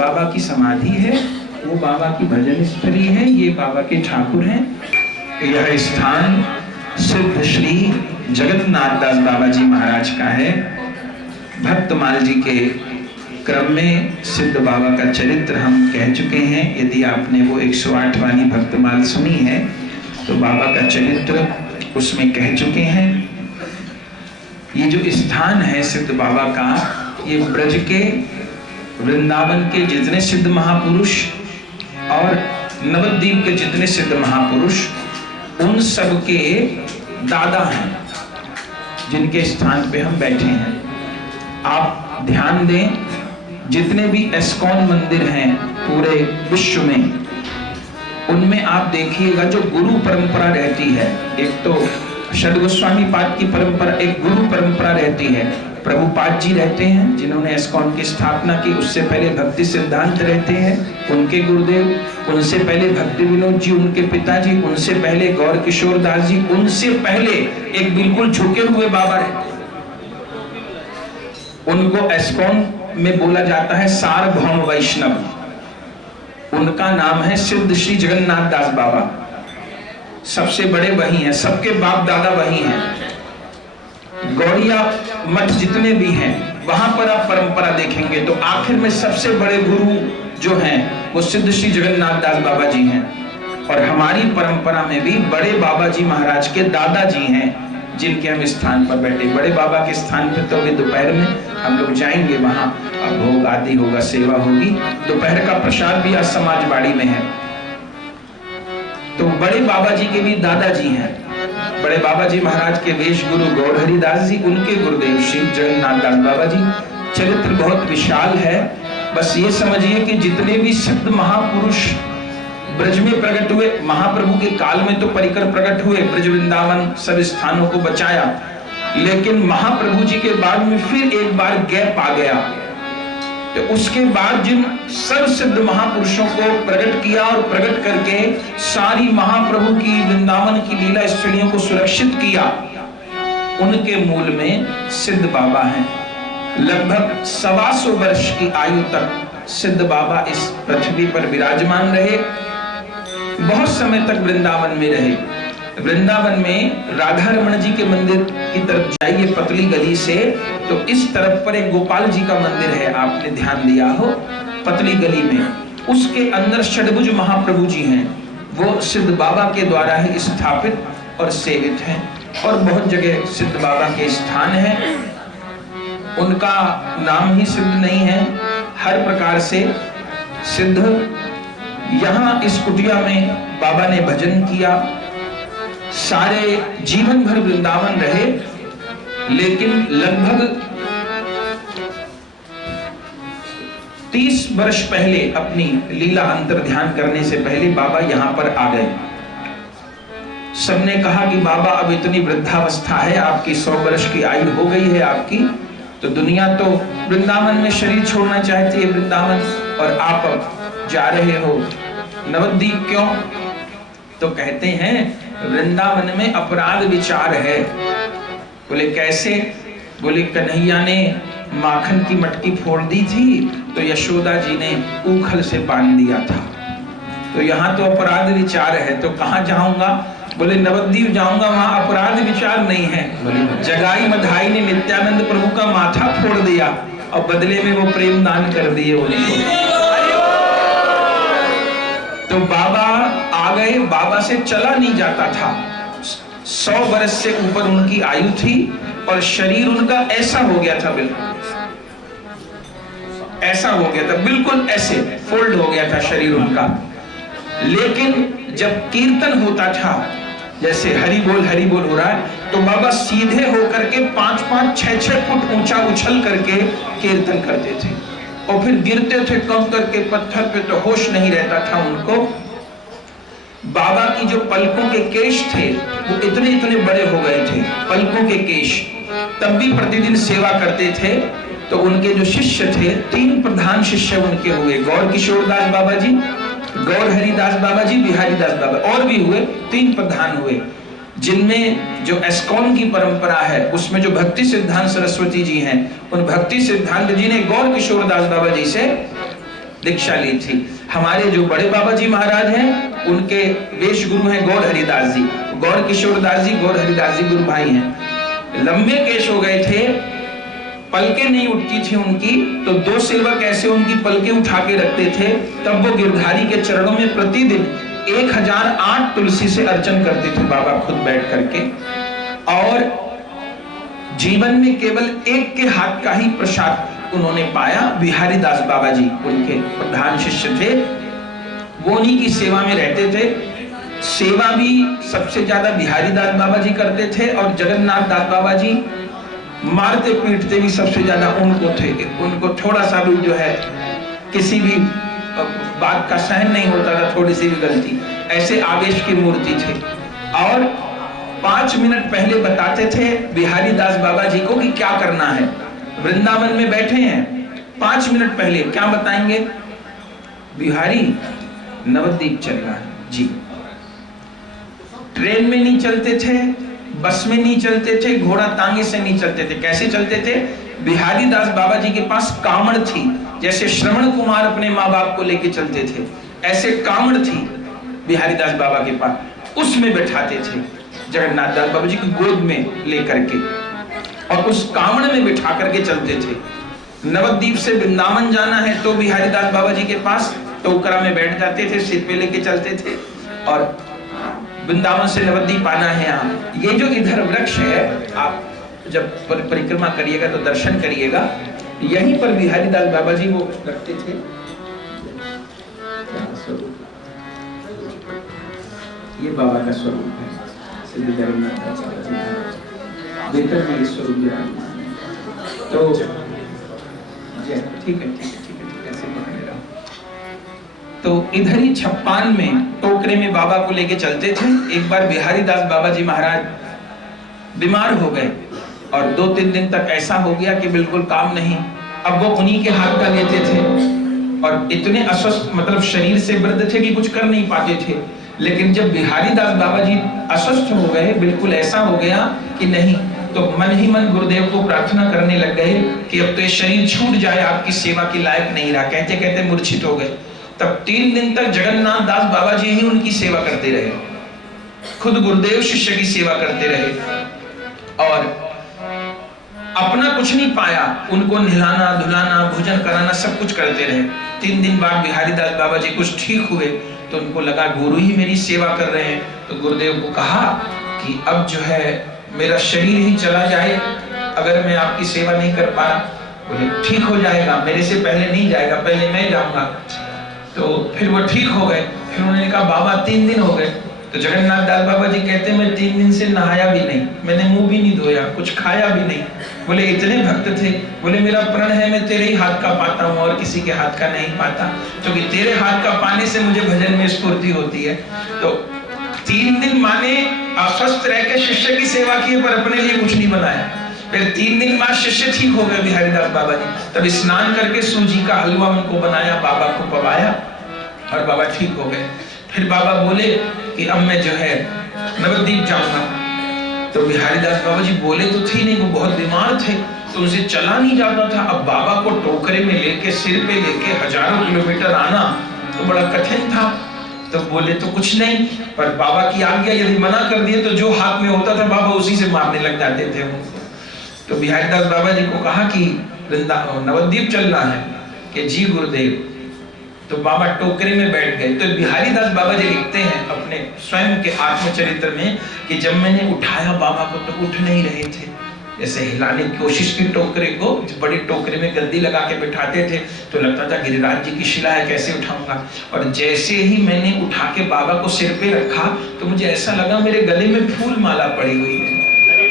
बाबा की समाधि है, वो बाबा की भजन स्थली है, ये बाबा के ठाकुर हैं। यह स्थान सिद्ध श्री जगन्नाथ दास बाबा जी महाराज का है। भक्तमाल जी के क्रम में सिद्ध बाबा का चरित्र हम कह चुके हैं। यदि आपने वो 108 वाली भक्तमाल सुनी है तो बाबा का चरित्र उसमें कह चुके हैं। ये जो स्थान है सिद्ध बाबा का, ये ब्रज के वृंदावन के जितने सिद्ध महापुरुष और नवद्वीप के जितने सिद्ध महापुरुष, उन सब के दादा हैं जिनके स्थान पे हम बैठे हैं। आप ध्यान दें, जितने भी एस्कॉन मंदिर हैं पूरे विश्व में, उनमें आप देखिएगा जो गुरु परंपरा रहती है, एक तो षड गोस्वामी पाद की परंपरा, एक गुरु परंपरा रहती है। प्रभुपाद जी रहते हैं जिन्होंने एस्कॉन की स्थापना की, उससे पहले भक्ति सिद्धांत रहते हैं, उनके गुरुदेव, उनसे पहले भक्ति विनोद जी उनके पिताजी, उनसे पहले गौर किशोर दास जी, उनसे पहले एक बिल्कुल झुके हुए बाबा रहते, उनको एस्कॉन में बोला जाता है सार्वभौम वैष्णव। उनका नाम है सिद्ध श्री जगन्नाथ दास बाबा। सबसे बड़े वही हैं, सबके बाप दादा वही हैं। गौड़िया मठ जितने भी हैं वहां पर आप परंपरा देखेंगे तो आखिर में सबसे बड़े गुरु जो हैं वो सिद्ध श्री जगन्नाथ दास बाबा जी हैं। और हमारी परंपरा में भी बड़े बाबा जी महाराज के दादाजी हैं जिनके हम स्थान पर बैठे। बड़े बाबा के स्थान पर तो अभी दोपहर में हम लोग जाएंगे, वहां भोग आदि होगा, सेवा होगी। दोपहर का प्रसाद भी आज समाजवाड़ी में है। तो बड़े बाबा जी के भी दादाजी हैं। बड़े बाबा जी महाराज के वेश गुरु गौर हरिदास जी, उनके गुरुदेव श्री जगन्नाथ दास बाबा जी। चरित्र बहुत विशाल है। बस ये समझिए कि जितने भी सिद्ध महापुरुष ब्रज में प्रकट हुए, महाप्रभु के काल में तो परिकर प्रकट हुए, ब्रज वृंदावन सब स्थानों को बचाया, लेकिन महाप्रभु जी के बाद में फिर एक बार गैप आ गया। तो उसके बाद जिन सब सिद्ध महापुरुषों को प्रकट किया और प्रकट करके सारी महाप्रभु की वृंदावन की लीला स्थलियों को सुरक्षित किया, उनके मूल में सिद्ध बाबा हैं। लगभग 125 वर्ष की आयु तक सिद्ध बाबा इस पृथ्वी पर विराजमान रहे। बहुत समय तक वृंदावन में रहे। वृंदावन में राधा रमण जी के मंदिर की तरफ जाइए पतली गली से, तो इस तरफ पर एक गोपाल जी का मंदिर है, आपने ध्यान दिया हो, पतली गली में। उसके अंदर षडभुज महाप्रभु जी हैं, वो सिद्ध बाबा के द्वारा ही स्थापित और सेवित हैं। और बहुत जगह सिद्ध बाबा के स्थान हैं, उनका नाम ही सिद्ध नहीं है, हर प्रकार से सिद्ध। यहाँ इस कुटिया में बाबा ने भजन किया, सारे जीवन भर वृंदावन रहे, लेकिन लगभग 30 वर्ष पहले अपनी लीला अंतर ध्यान करने से पहले बाबा यहाँ पर आ गए। सबने कहा कि बाबा अब इतनी वृद्धावस्था है, आपकी 100 वर्ष की आयु हो गई है आपकी, तो दुनिया तो वृंदावन में शरीर छोड़ना चाहती है वृंदावन, और आप अब जा रहे हो नवद्वीप क्यों? तो कहते हैं वृंदावन में अपराध विचार है। बोले कैसे? बोले कन्हैया ने माखन की मटकी फोड़ दी थी तो यशोदा जी ने ऊखल से बांध दिया था, तो यहाँ तो अपराध विचार है, तो कहाँ जाऊंगा? बोले नवद्वीप जाऊंगा, वहां अपराध विचार नहीं है। जगाई मधाई ने नित्यानंद प्रभु का माथा फोड़ दिया और बदले में वो प्रेम दान कर दिए उनको। तो बाबा आ गए, बाबा से चला नहीं जाता था। 100 वर्ष से ऊपर उनकी आयु थी और शरीर उनका ऐसा हो गया था, बिल्कुल ऐसा हो गया था, बिल्कुल ऐसे फोल्ड हो गया था शरीर उनका। लेकिन जब कीर्तन होता था, जैसे हरि बोल हो रहा है, तो बाबा सीधे होकर के 5-5, 6-6 फुट ऊंचा उछल करके कीर्तन करते थे और फिर गिरते थे कंकर के पत्थर पे, तो होश नहीं रहता था उनको। बाबा की जो पलकों के केश थे वो इतने इतने बड़े हो गए थे, पलकों के केश, तब भी प्रतिदिन सेवा करते थे। तो उनके जो शिष्य थे, 3 प्रधान शिष्य उनके हुए, गौर किशोर दास बाबा जी, गौर हरिदास बाबा जी, बिहारी दास बाबा, और भी हुए, 3 प्रधान हुए। जिनमें जो एस्कॉन की परंपरा है उसमें जो भक्ति सिद्धांत सरस्वती जी हैं, उन भक्ति सिद्धांत जी ने गौर किशोर दास बाबा जी से दीक्षा ली थी। हमारे जो बड़े बाबा जी महाराज हैं, उनके वेश गुरु हैं गौर हरिदास जी, गौर किशोर दास जी, गौर हरिदास जी गुरु भाई हैं। लंबे केश हो गए थे, पलके नहीं उठती थी उनकी, तो दो सेवक ऐसे उनकी पलके उठा के रखते थे। तब वो गिरधारी के चरणों में प्रतिदिन 1008 तुलसी से अर्चन करते थे बाबा खुद बैठ करके। और जीवन में केवल एक के हाथ का ही प्रसाद उन्होंने पाया। बिहारी दास बाबा जी उनके प्रधान शिष्य थे, वो उन्हीं की सेवा में रहते थे। सेवा भी सबसे ज्यादा बिहारी दास बाबा जी करते थे, और जगन्नाथ दास बाबा जी मारते पीटते भी सबसे ज्यादा उनको थे। उनको थोड़ा सा भी जो है किसी भी बात का सहन नहीं होता था, थोड़ी सी भी गलती, ऐसे आवेश की मूर्ति थे। और 5 मिनट पहले बताते थे बिहारी दास बाबा जी को कि क्या करना है। वृंदावन में बैठे हैं, 5 मिनट पहले क्या बताएंगे? बिहारी नवद्वीप चलना है जी। ट्रेन में नहीं चलते थे, बस में नहीं चलते थे, घोड़ा तांगे से नहीं चलते थे। कैसे चलते थे? बिहारी दास बाबा जी के पास कामड़ थी, जैसे श्रवण कुमार अपने माँ बाप को लेके चलते थे, ऐसे कामड़ थी बिहारी दास बाबा के पास। उसमें बैठाते थे जगन्नाथ दास बाबा जी की गोद में लेकर के, और उस कामड़ में बिठा करके चलते थे। नवद्वीप से वृंदावन जाना है तो बिहारी दास बाबा जी के पास टोकरा में बैठ जाते थे, सिर पे लेके चलते थे। और वृंदावन से नवद्वीप आना है यहाँ, ये जो इधर वृक्ष है, आप जब परिक्रमा करिएगा तो दर्शन करिएगा, यहीं पर बिहारी दास बाबा जी वो रखते थे। ये बाबा का स्वरूप है, सिद्ध जगन्नाथ दास बाबा जी बेहतर में स्वरूप दिया। तो ठीक है, ऐसे पकड़े रहो। तो इधर ही छप्पान में टोकरे में बाबा को लेके चलते थे। एक बार बिहारी दास बाबा जी महाराज बीमार हो गए, और 2-3 दिन तक ऐसा हो गया कि बिल्कुल काम नहीं। अब वो उन्हीं के हाथ का लेते थे, और इतने अस्वस्थ, मतलब शरीर से वृद्ध थे कि कुछ कर नहीं पाते थे। लेकिन जब बिहारी दास बाबा जी अस्वस्थ हो गए, बिल्कुल ऐसा हो गया कि नहीं, तो मन ही मन गुरुदेव को प्रार्थना करने लग गए कि अब तो ये शरीर छूट जाए, आपकी सेवा के लायक नहीं रहा। कहते कहते मूर्छित हो गए। तब 3 दिन तक जगन्नाथ दास बाबा जी ही उनकी सेवा करते रहे, खुद गुरुदेव शिष्य की सेवा करते रहे, और अपना कुछ नहीं पाया। उनको नहलाना धुलाना भोजन कराना सब कुछ करते रहे। 3 दिन बाद बिहारी दास बाबा जी कुछ ठीक हुए, तो उनको लगा गुरु ही मेरी सेवा कर रहे हैं। तो गुरुदेव को कहा कि अब जो है मेरा शरीर ही चला जाए अगर मैं आपकी सेवा नहीं कर पाया। बोले ठीक हो जाएगा, मेरे से पहले नहीं जाएगा, पहले मैं जाऊंगा। तो फिर वो ठीक हो गए। फिर उन्होंने कहा बाबा 3 दिन हो गए। तो जगन्नाथ दास बाबा जी कहते मैं 3 दिन से नहाया भी नहीं, मैंने मुंह भी नहीं धोया, कुछ खाया भी नहीं। बोले इतने भक्त थे। बोले मेरा प्रण है मैं तेरे ही हाथ का पाता हूँ और किसी के हाथ का नहीं पाता, क्योंकि तेरे हाथ का पाने से मुझे भजन में स्फूर्ति होती है। तो 3 दिन माने अस्वस्थ रह के शिष्य की सेवा की, पर अपने लिए कुछ नहीं बनाया। फिर 3 दिन बाद शिष्य ठीक हो गए बिहारी दास बाबा जी। तब स्नान करके सूजी का हलवा उनको बनाया, बाबा को पवाया, और बाबा ठीक हो गए। फिर बाबा बोले कि अब मैं जो है नवद्वीप जाऊंगा। तो बिहारी दास बाबा जी बोले तो थे नहीं, वो बहुत बीमार थे, तो उनसे चला नहीं जाता था। अब बाबा को टोकरे में लेके सिर पे लेके हजारों किलोमीटर आना तो बड़ा कठिन था। तो बोले तो कुछ नहीं, पर बाबा की आज्ञा, यदि मना कर दिए तो जो हाथ में होता था बाबा उसी से मारने लग जाते थे उनको। तो बिहारी दास बाबा जी को कहा कि नवद्वीप चलना है, कि जी गुरुदेव। तो बाबा टोकरे में बैठ गए। तो बिहारी दास बाबा जी लिखते हैं अपने स्वयं के आत्मचरित्र में कि जब मैंने उठाया बाबा को तो उठ नहीं रहे थे, जैसे हिलाने की कोशिश की टोकरे को, बड़े टोकरे में गद्दी लगा के बिठाते थे, तो लगता था गिरिराज जी की शिला है, कैसे उठाऊंगा। और जैसे ही मैंने उठा के बाबा को सिर पे रखा तो मुझे ऐसा लगा मेरे गले में फूल माला पड़ी हुई है,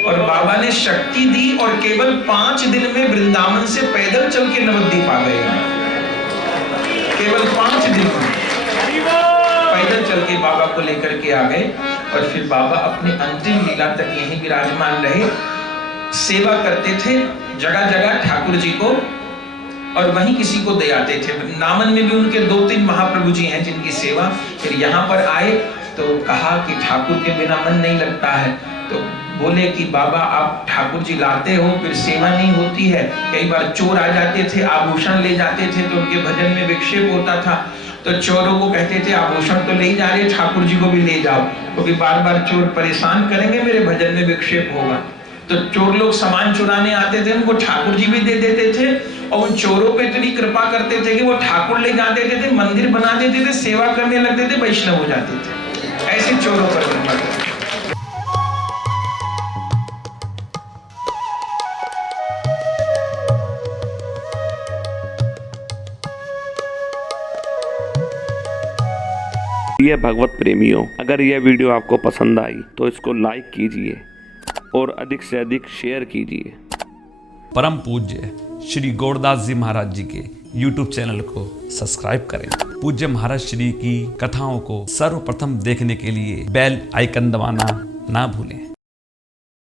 और बाबा ने शक्ति दी, और केवल 5 दिन में वृंदावन से पैदल चल के नवद्वीप आ गए। केवल 5 दिन में पैदल चल के बाबा को लेकर के आ गए। और फिर बाबा अपनी अंतिम लीला तक यहीं विराजमान रहे, सेवा करते थे जगह जगह ठाकुर जी को, और वहीं किसी को दे आते थे। वृंदावन में भी उनके 2-3 महाप्रभु जी हैं जिनकी सेवा। फिर यहाँ पर आए तो कहा कि ठाकुर के बिना मन नहीं लगता है, तो बोले कि बाबा आप ठाकुर जी लाते हो फिर सेवा नहीं होती है। कई बार चोर आ जाते थे, आभूषण ले जाते थे, तो उनके भजन में विक्षेप होता था। तो चोरों को कहते थे आभूषण तो ले जा रहे, ठाकुर जी को भी ले जाओ, क्योंकि बार बार चोर परेशान करेंगे, मेरे भजन में विक्षेप होगा। तो चोर लोग सामान चुराने आते थे, उनको ठाकुर जी भी दे देते थे, और उन चोरों पे इतनी कृपा करते थे कि वो ठाकुर ले जा देते थे, मंदिर बना देते थे, सेवा करने लगते थे, वैष्णव हो जाते थे। ऐसे चोरों पर कृपा करते थे। प्रिय भगवत प्रेमियों, अगर यह वीडियो आपको पसंद आई तो इसको लाइक कीजिए और अधिक से अधिक शेयर कीजिए। परम पूज्य श्री गौरदास जी महाराज जी के YouTube चैनल को सब्सक्राइब करें। पूज्य महाराज श्री की कथाओं को सर्वप्रथम देखने के लिए बेल आइकन दबाना ना भूलें।